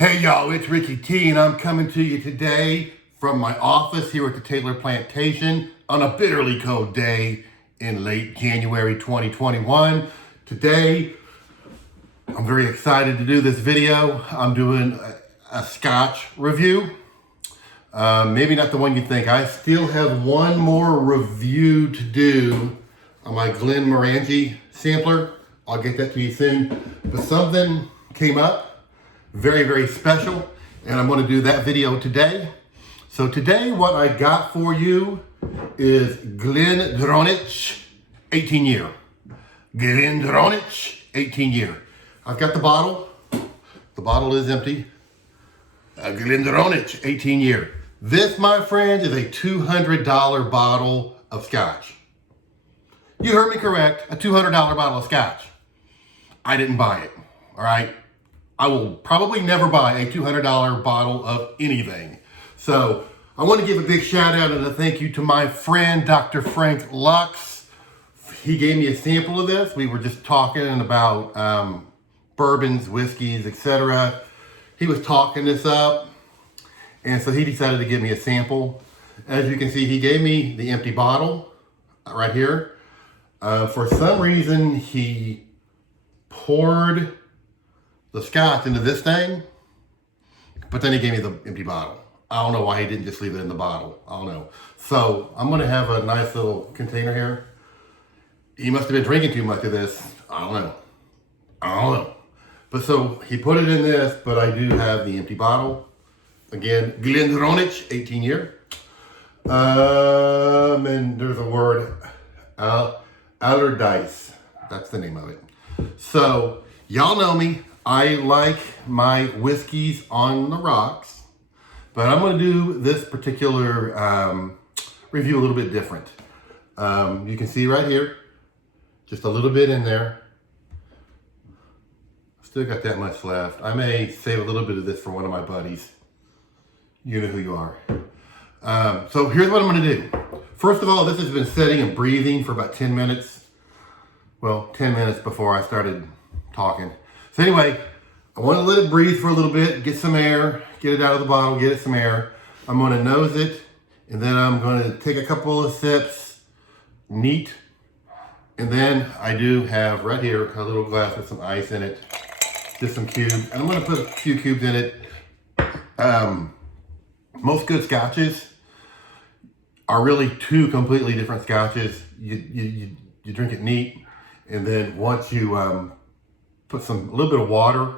Hey y'all, it's Ricky T and I'm coming to you today from my office here at the Taylor Plantation on a bitterly cold day in late January 2021. Today, I'm very excited to do this video. I'm doing a Scotch review. Maybe not the one you think. I still have one more review to do on my Glendronach sampler. I'll get that to you soon. But something came up very, very special, and I'm going to do that video today. So today what I got for you is Glendronach 18 year. Glendronach 18 year. I've got the bottle. The bottle is empty. Glendronach 18 year. This, my friend, is a $200 bottle of Scotch. You heard me correct, a $200 bottle of Scotch. I didn't buy it, all right? I will probably never buy a $200 bottle of anything. So I want to give a big shout out and a thank you to my friend, Dr. Frank Lux. He gave me a sample of this. We were just talking about bourbons, whiskeys, etc. He was talking this up, and so he decided to give me a sample. As you can see, he gave me the empty bottle right here. For some reason, he poured the Scotch into this thing, but then he gave me the empty bottle. I don't know why he didn't just leave it in the bottle. I don't know. So I'm gonna have a nice little container here. He must have been drinking too much of this. I don't know. But so he put it in this, but I do have the empty bottle. Again, Glendronach 18 year. And there's a word, Allardyce. That's the name of it. So y'all know me. I like my whiskeys on the rocks, but I'm going to do this particular review a little bit different. You can see right here, just a little bit in there. Still got that much left. I may save a little bit of this for one of my buddies. You know who you are. So here's what I'm going to do. First of all, this has been sitting and breathing for about 10 minutes. Well, 10 minutes before I started talking. So anyway, I want to let it breathe for a little bit, get some air, get it out of the bottle, get it some air. I'm going to nose it, and then I'm going to take a couple of sips, neat. And then I do have right here a little glass with some ice in it, just some cubes. And I'm going to put a few cubes in it. Most good scotches are really two completely different scotches. You drink it neat, and then once you put a little bit of water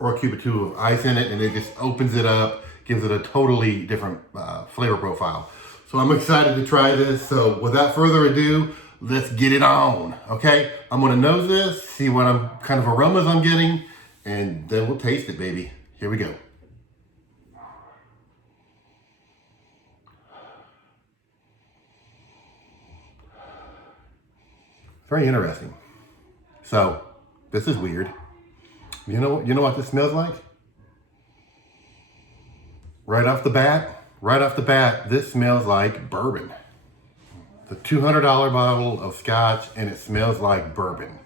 or a cube or two of ice in it, and it just opens it up, gives it a totally different flavor profile. So I'm excited to try this. So without further ado, let's get it on, okay? I'm gonna nose this, see what kind of aromas I'm getting, and then we'll taste it, baby. Here we go. Very interesting. So, this is weird. You know what this smells like? Right off the bat, this smells like bourbon. The $200 bottle of Scotch, and it smells like bourbon.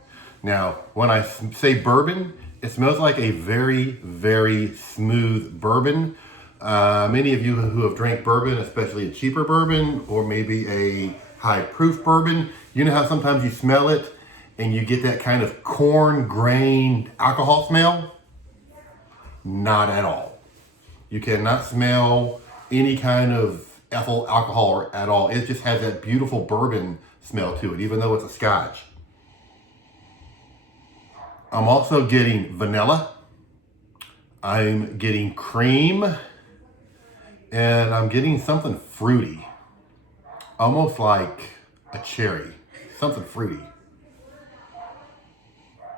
Now, when I say bourbon, it smells like a very, very smooth bourbon. Many of you who have drank bourbon, especially a cheaper bourbon, or maybe a high proof bourbon, you know how sometimes you smell it and you get that kind of corn grain alcohol smell? Not at all. You cannot smell any kind of ethyl alcohol at all. It just has that beautiful bourbon smell to it, even though it's a Scotch. I'm also getting vanilla. I'm getting cream. And I'm getting something fruity. Almost like a cherry. Something fruity.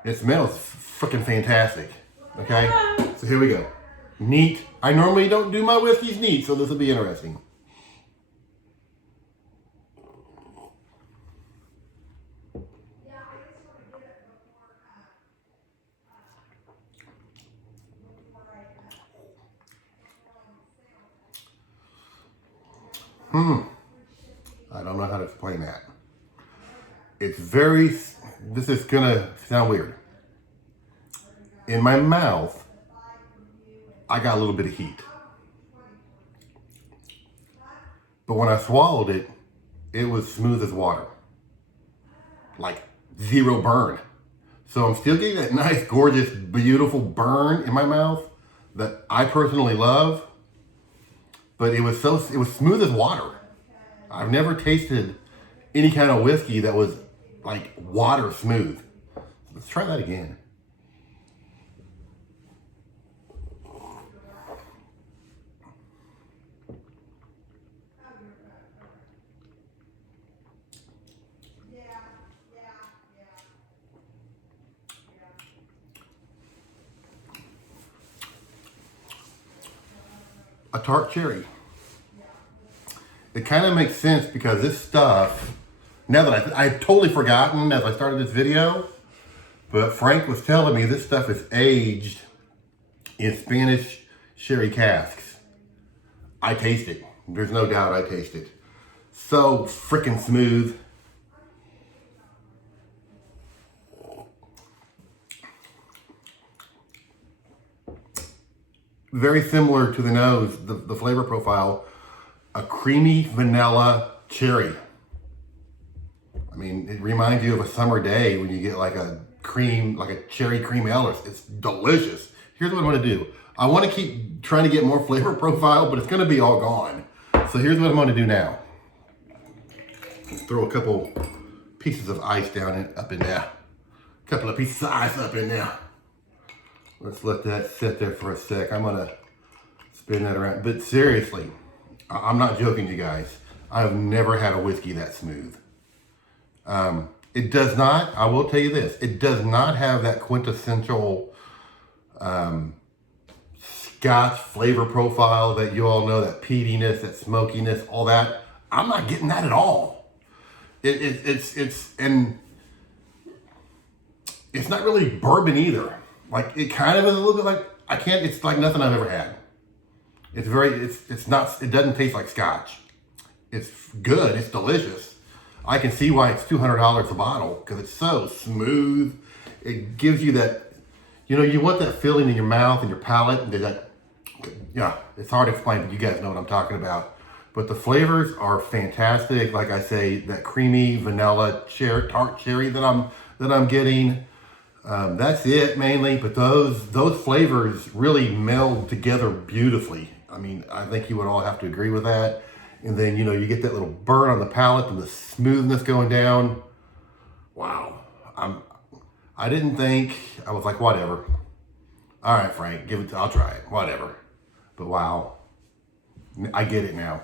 It smells freaking fantastic. Okay, so here we go. Neat. I normally don't do my whiskeys neat, so this will be interesting. I don't know how to explain that. It's very, this is gonna sound weird. In my mouth, I got a little bit of heat. But when I swallowed it, it was smooth as water. Like zero burn. So I'm still getting that nice, gorgeous, beautiful burn in my mouth that I personally love. But it was smooth as water. I've never tasted any kind of whiskey that was like water smooth. Let's try that again. A tart cherry. It kind of makes sense because this stuff, now that I've totally forgotten as I started this video, but Frank was telling me this stuff is aged in Spanish sherry casks. I taste it. There's no doubt I taste it. So freaking smooth. Very similar to the nose, the flavor profile. A creamy vanilla cherry. I mean, it reminds you of a summer day when you get like a cherry cream ale. It's delicious. Here's what I'm gonna do. I wanna keep trying to get more flavor profile, but it's gonna be all gone. So here's what I'm gonna do now. Let's throw a couple pieces of ice up in there. A couple of pieces of ice up in there. Let's let that sit there for a sec. I'm gonna spin that around. But seriously, I'm not joking, you guys. I've never had a whiskey that smooth. It does not, I will tell you this, it does not have that quintessential Scotch flavor profile that you all know, that peatiness, that smokiness, all that. I'm not getting that at all. And it's not really bourbon either. Like, it kind of is a little bit like, it's like nothing I've ever had. It doesn't taste like Scotch. It's good, it's delicious. I can see why it's $200 a bottle, because it's so smooth. It gives you that, you want that feeling in your mouth and your palate, and it's hard to explain, but you guys know what I'm talking about. But the flavors are fantastic. Like I say, that creamy vanilla tart cherry that I'm getting. That's it mainly, but those flavors really meld together beautifully. I mean, I think you would all have to agree with that. And then, you get that little burn on the palate and the smoothness going down. Wow. I didn't think, I was like, whatever. All right, Frank, I'll try it, whatever. But wow, I get it now.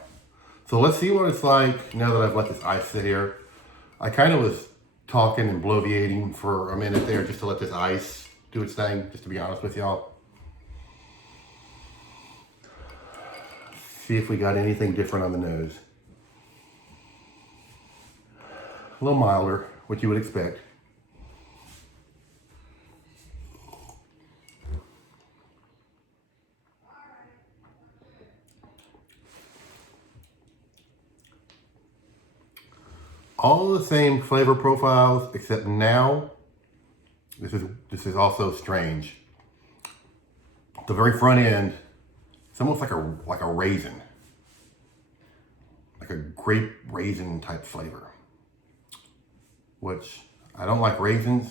So let's see what it's like now that I've let this ice sit here. I kind of was talking and bloviating for a minute there just to let this ice do its thing, just to be honest with y'all. See if we got anything different on the nose. A little milder, what you would expect. All the same flavor profiles, except now, this is also strange. The very front end, it's almost like a raisin, like a grape raisin type flavor. Which, I don't like raisins,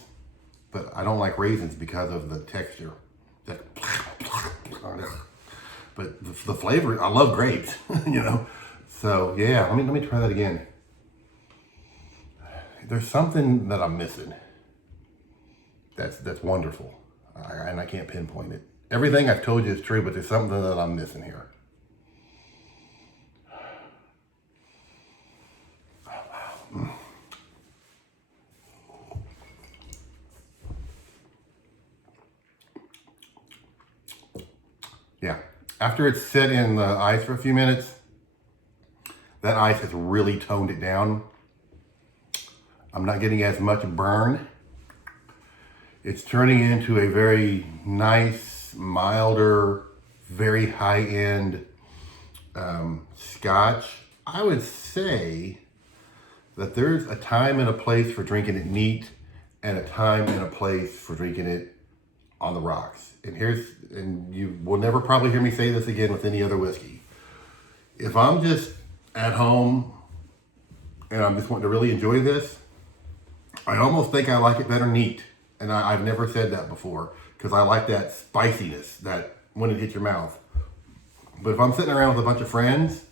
but I don't like raisins because of the texture. But the flavor, I love grapes, So yeah, let me try that again. There's something that I'm missing. That's wonderful, and I can't pinpoint it. Everything I've told you is true, but there's something that I'm missing here. Oh, wow. Yeah, after it's set in the ice for a few minutes, that ice has really toned it down. I'm not getting as much burn. It's turning into a very nice, milder, very high-end Scotch. I would say that there's a time and a place for drinking it neat and a time and a place for drinking it on the rocks. And you will never probably hear me say this again with any other whiskey. If I'm just at home and I'm just wanting to really enjoy this, I almost think I like it better neat. And I've never said that before because I like that spiciness that when it hits your mouth. But if I'm sitting around with a bunch of friends,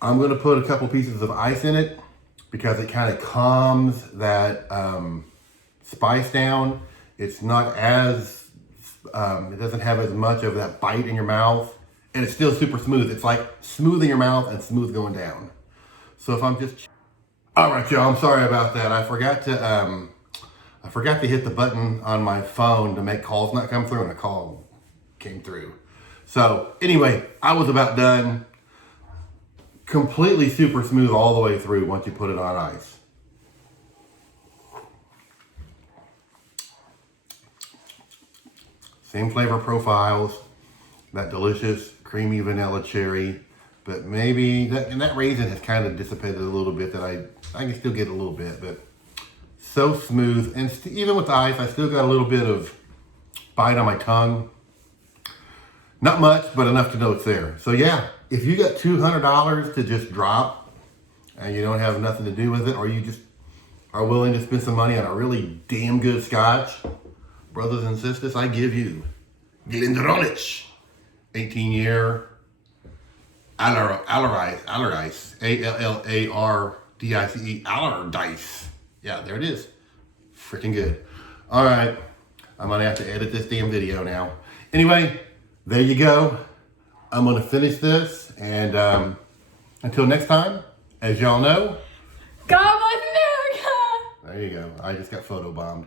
I'm going to put a couple pieces of ice in it because it kind of calms that spice down. It's not as, it doesn't have as much of that bite in your mouth, and it's still super smooth. It's like smooth in your mouth and smooth going down. So if I'm just, all right, y'all, I'm sorry about that. I forgot to hit the button on my phone to make calls not come through, and a call came through. So anyway, I was about done. Completely super smooth all the way through once you put it on ice. Same flavor profiles, that delicious creamy vanilla cherry, but maybe that raisin has kind of dissipated a little bit. That I can still get a little bit, but so smooth. And even with the ice, I still got a little bit of bite on my tongue. Not much, but enough to know it's there. So yeah, if you got $200 to just drop and you don't have nothing to do with it, or you just are willing to spend some money on a really damn good Scotch, brothers and sisters, I give you Glendronach 18-year Allardice, Allardice, Allardice. Yeah, there it is. Freaking good. All right, I'm gonna have to edit this damn video now. Anyway, there you go. I'm gonna finish this, and until next time, as y'all know, God bless America! there you go. I just got photobombed.